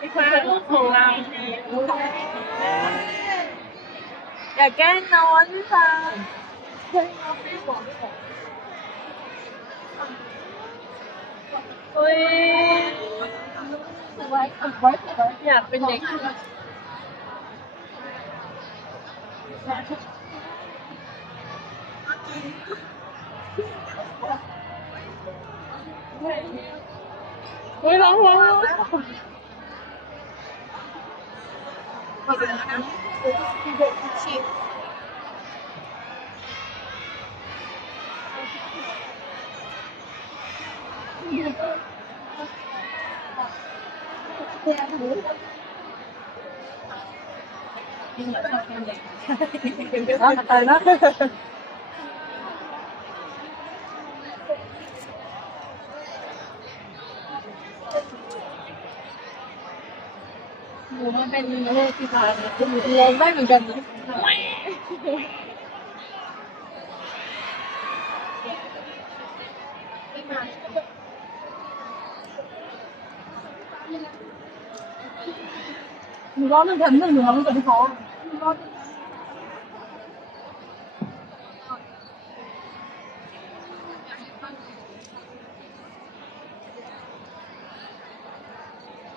cái khoa của thường làm là cái nón và Ôi. Yeah, been there. Wait, I'm one. Cheap đó tay nó mùa mai bên hơi thì là lên mấy mình gần Thank you. หนูร้องตั้งแต่เรื่งหนูร้องตั้งแต่ที่เขา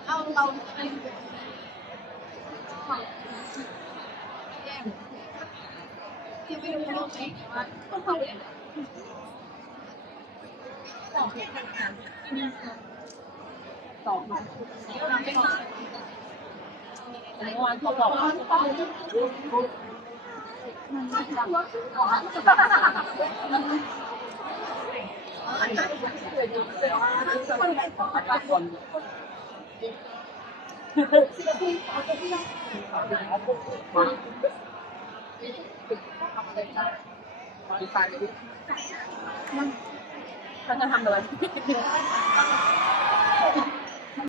เอาเราไปยังเม่รู้ว่าไหมว่าต้องทำอะไรตอบคำถามตอบมา เมื่อวานเขาบอกว่าเขาจะทำอะไร